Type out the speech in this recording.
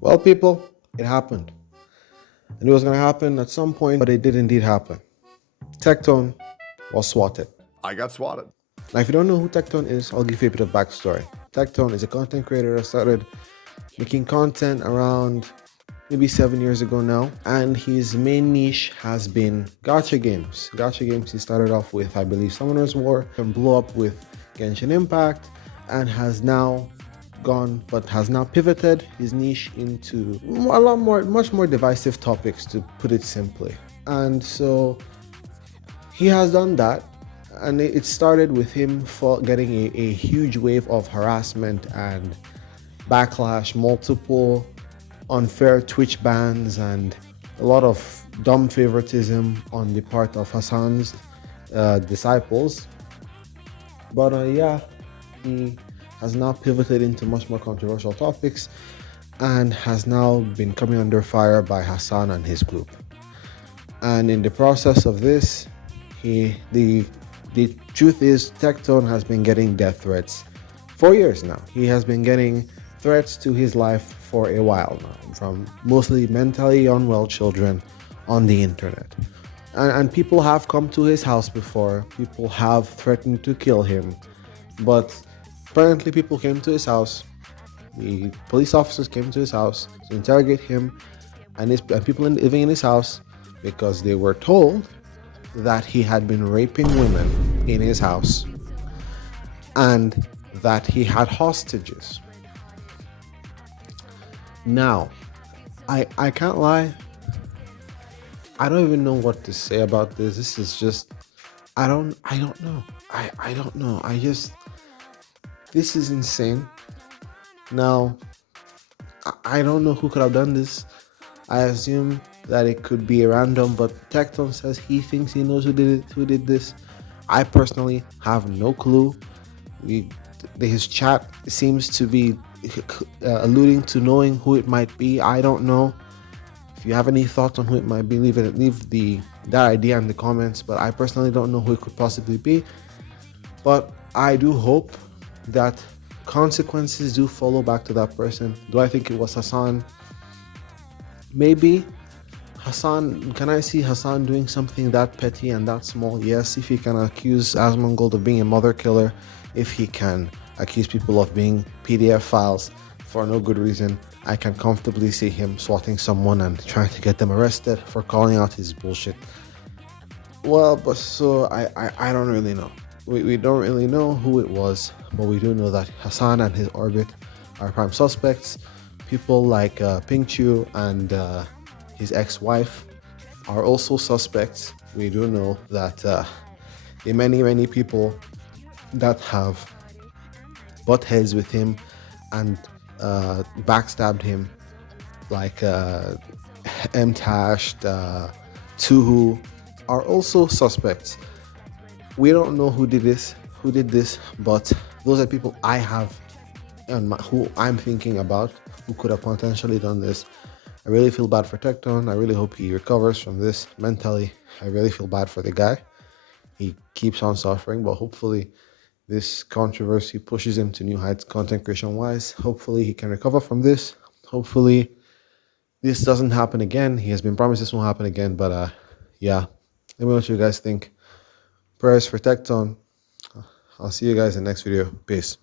Well, people, it happened. I knew it was going to happen at some point, but it did indeed happen. Tectone was swatted. I got swatted. Now, if you don't know who Tectone is, I'll give you a bit of backstory. Tectone is a content creator that started making content around maybe 7 years ago now, and his main niche has been gacha games. Gacha games, he started off with, I believe, Summoner's War, and blew up with Genshin Impact, and has now pivoted his niche into much more divisive topics, to put it simply. And so he has done that, and it started with him getting a huge wave of harassment and backlash, multiple unfair Twitch bans, and a lot of dumb favoritism on the part of Hassan's disciples. But yeah, he has now pivoted into much more controversial topics and has now been coming under fire by Hassan and his group. And in the process of this, the truth is, Tectone has been getting death threats for years now. He has been getting threats to his life for a while now, from mostly mentally unwell children on the internet. And people have come to his house before. People have threatened to kill him. But apparently people came to his house. The police officers came to his house to interrogate him and people living in his house, because they were told that he had been raping women in his house and that he had hostages. Now, I can't lie, I don't even know what to say about this. This is just, I don't know. I don't know. This is insane. Now, I don't know who could have done this. I assume that it could be random, but Tecton says he thinks he knows who did this. I personally have no clue. His chat seems to be alluding to knowing who it might be. I don't know. If you have any thoughts on who it might be, leave that idea in the comments. But I personally don't know who it could possibly be. But I do hope that consequences do follow back to that person. Do I think it was Hassan? Maybe. Hassan, can I see Hassan doing something that petty and that small? Yes. If he can accuse Asmongold of being a mother killer, if he can accuse people of being PDF files for no good reason, I can comfortably see him swatting someone and trying to get them arrested for calling out his bullshit. Well, but so I don't really know. We don't really know who it was, but we do know that Hassan and his orbit are prime suspects. People like Pingchu and his ex-wife are also suspects. We do know that the many people that have butt heads with him and backstabbed him, like Mtashed, Tuhu, are also suspects. We don't know who did this, but those are people I have and who I'm thinking about who could have potentially done this. I really feel bad for Tecton. I really hope he recovers from this mentally. I really feel bad for the guy. He keeps on suffering, but hopefully this controversy pushes him to new heights content creation wise. Hopefully he can recover from this. Hopefully this doesn't happen again. He has been promised this won't happen again, but yeah. Let me know what you guys think. Prayers for Tecton. I'll see you guys in the next video. Peace.